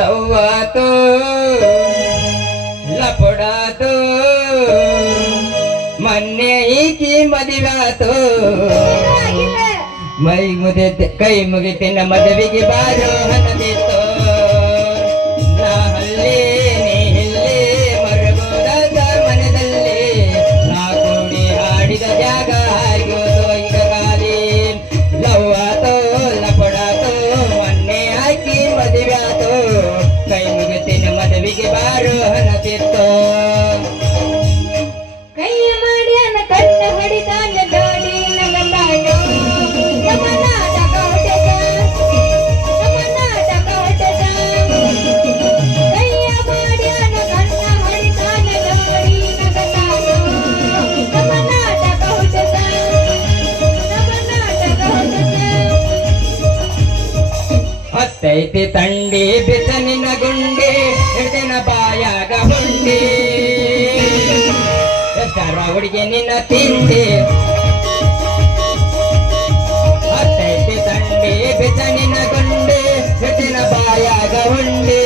ಲವ್ವಾತು ಲಪಡಾತು ಮೊನ್ನೆ ಈಕಿ ಮದುವಾತು. ಮೈ ಮುಗಿತೆ ಕೈ ಮುಗಿತಿನ ಮದುವೆಗೆ ಬಾರೋ ಹನದಿತ್ತು ಹೊತ್ತೈತಿ ತಂಡಿ ಬಿಸನಿನ ಗುಂಡಿ ಹಿಡಿದಿನ ಬಾಯಾಗ ಹುಂಡಿ. ಎಷ್ಟರ ಹುಡುಗಿ ನಿನ್ನ ತಿಂಡಿ ಹೊತ್ತೈತಿ ತಂಡಿ ಬಿಸನಿನ ಗುಂಡಿ ಹಿಡಿದಿನ ಬಾಯಾಗ ಹುಂಡಿ.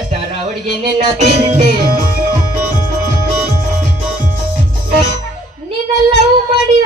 ಎಷ್ಟರ ಹುಡುಗಿ ನಿನ್ನ ತಿಂಡಿ ನಿನ್ನ ಲವ್ ಮಾಡಿ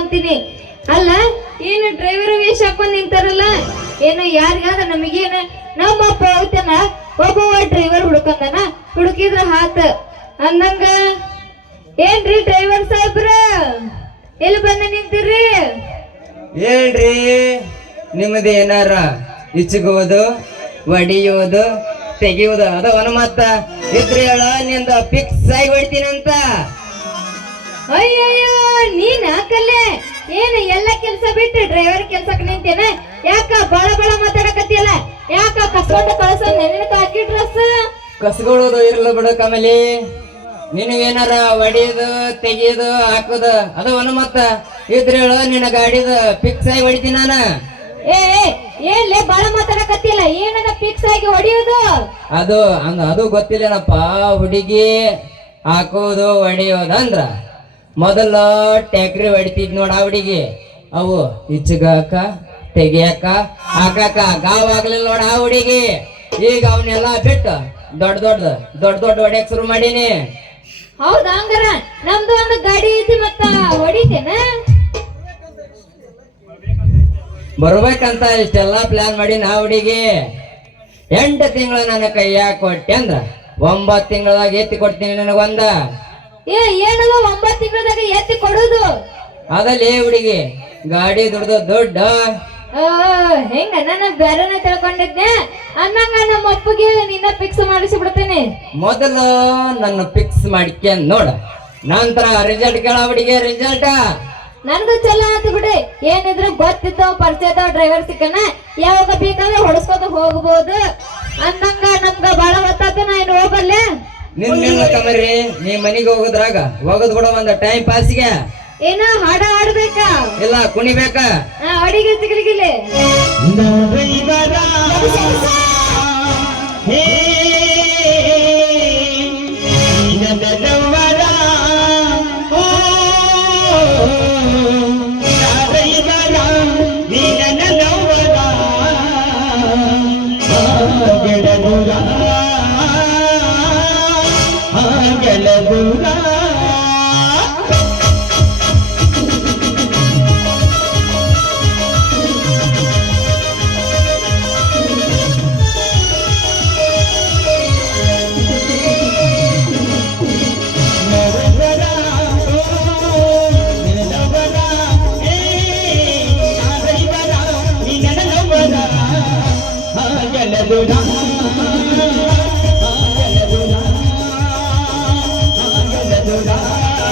ಅಂತೀನಿ. ಅಲ್ಲ, ಏನು ಡ್ರೈವರ್ ವೇಷ ಹಾಕೊಂಡ್ ನಿಂತಾರಲ್ಲ? ಏನು ಯಾರಿಗಾದ ನಮಗೇನ? ನಮ್ಮ ಅಪ್ಪ ಹೋಗ್ತಾನ. ಒಬ್ಬವ ಡ್ರೈವರ್ ಹುಡುಕಂದನ ಹುಡುಕಿದ್ರ ಹಾತ. ಅಂದಂಗ, ಏನ್ರಿ ಡ್ರೈವರ್ ಸಾಹೇಬ್ರ? ಎಲ್ಲಿ ಬಂದ ನಿಂತಿರ್ರಿ? ಹೇಳ್ರಿ ನಿಮ್ಮದು ಏನಾರ ಇಚ್ಚುಗುವುದು ಒಡಿಯುವುದು ತೆಗೆಯುವುದು ಅದ ಮತ್ತ ಇದ್ರೆ ಹೇಳ, ನಿಂದ ಫಿಕ್ಸ್ ಆಗಿ ಹೊಡಿತೀನಂತ. ಅಯ್ಯಯ್ಯೋ ನೀನ್ ಕಲ್ಲೆ ಏನು ಎಲ್ಲ ಕೆಲಸ ಬಿಟ್ಟು ಡ್ರೈವರ್ ಕೆಲ್ಸಕ್ಕೆ ನಿಂತೇನ? ಯಾಕ ಬಾಳ ಬಾಳ ಮಾತಾಡಕತ್ತಿಯಲ್ಲ? ಯಾಕ ಕಸ್ಕೊಂಡು ಕಳ್ಸೋ ನೆನಕ ಹಾಕಿ ಡ್ರೆಸ್ ಕಸ್ಕೊಳ್ಳೋದು ಇರಲ್ಲ ಬಿಡು ಕಮಲಿ. ನಿನಗೇನಾರ ಒಡಿಯೋದು ತೆಗಿಯೋದು ಹಾಕೋದು ಅದ ಒಂದು ಮತ್ತ ಇದ್ರೆ ಹೇಳ ನಿನ್ನ ಗಾಡಿದ ಫಿಕ್ಸ್ ಆಗಿ ಹೊಡಿತೀನಿ ನಾನು. ಏ ಏ, ಏನ್ಲೇ ಬಾಳ ಮಾತಾಡಕತ್ತಿಲ್ಲ ಏನದ ಫಿಕ್ಸ್ ಆಗಿ ಹೊಡಿಯೋದು? ಅದು ಅಂದ ಅದು ಗೊತ್ತಿಲ್ಲನಪ್ಪ ಹುಡುಗಿ ಹಾಕೋದು ಹೊಡಿಯೋದು ಅಂದ್ರ. ಮೊದಲ ಟ್ಯಾಕ್ರಿ ಹೊಡಿತಿದ್ ನೋಡ ಆ ಹುಡುಗಿ. ಅವು ಇಚ್ಚಗಾಕ ತೆಗಿಯಾಕ ಹಾಕಾಕ ಗಾವ್ ಆಗ್ಲಿಲ್ಲ ನೋಡ ಆ ಹುಡುಗಿ. ಈಗ ಅವನ್ನೆಲ್ಲ ಬಿಟ್ಟು ದೊಡ್ಡ ದೊಡ್ಡ ದೊಡ್ಡ ದೊಡ್ಡ ಹೊಡ್ಯಾಕ್ ಶುರು ಮಾಡೀನಿ. ಹೌದಾ ಹಂಗಾರ? ನಮ್ದು ಒಂದು ಗಾಡಿ ಐತಿ ಮತ್ತ ಹೊಡಿತೇನ? ಬರ್ಬೇಕಂತ ಇಷ್ಟೆಲ್ಲ ಪ್ಲಾನ್ ಮಾಡಿ ನಾ ಹುಡುಗಿ. ಎಂಟು ತಿಂಗಳು ನನ್ನ ಕೈಯಾಗ ಕೊಟ್ಟೆ ಅಂದ್ರ ಒಂಬತ್ತು ತಿಂಗಳದಾಗ ಎತ್ತಿ ಕೊಡ್ತೀನಿ ನನಗೊಂದ. ಏ ಏನದ ಒಂಬತ್ತು ತಿಂಗಳದಾಗ ಎತ್ತಿ ಕೊಡುದು? ಅದಲ್ಲಿ ಹುಡುಗಿ ಗಾಡಿ ದುಡ್ದು ದೊಡ್ಡ. ಹೆಂಗ ನಾನು ಬೇರೆನ ತಿಳ್ಕೊಂಡಿದ್ದೆ? ಅನ್ನಂಗ ನಮ್ಮ ಅಪ್ಪಗೆ ನಿನ್ನ ಫಿಕ್ಸ್ ಮಾಡಿಸಿ ಬಿಡ್ತೇನೆ ಮೊದಲು ನನ್ನ ಫಿಕ್ಸ್ ಮಾಡಿಕೆ ನೋಡ. ನಂತರ ರಿಸಲ್ಟ್ ಕೇಳ ಹುಡುಗಿ ರಿಸಲ್ಟ್ ನನ್ಗೂ ಚಲೋ ಆತು ಬಿಡಿ. ಏನಿದ್ರು ಗೊತ್ತಿದ್ದೋ ಪರಿಚಯದವ ಡ್ರೈವರ್ ಸಿಕ್ಕನ ಯಾವಾಗ ಬೇಕಾದ್ರೆ ಹೊಡಸ್ಕೊತ ಹೋಗ್ಬೋದು. ಅಂದಂಗ ನಮ್ಗ ಬಹಳ ಹೊತ್ತಾತ ನಾ ಇನ್ನು ಹೋಗಲ್ಲೇ. ನಿನ್ ನಿನ್ನ ಕಮರಿ ನೀ ಮನಿಗೆ ಹೋಗೋದ್ರಾಗ ಹೋಗದ್ ಬಿಡ ಒಂದ ಟೈಮ್ ಪಾಸ್ಗೆ ಏನ ಹಾಡ ಹಾಡ್ಬೇಕಾ? ಇಲ್ಲ ಕುಣಿಬೇಕಾ? ಅಡಿಗೆ ಸಿಗಲಿಗಿಲ್ಲ đời đã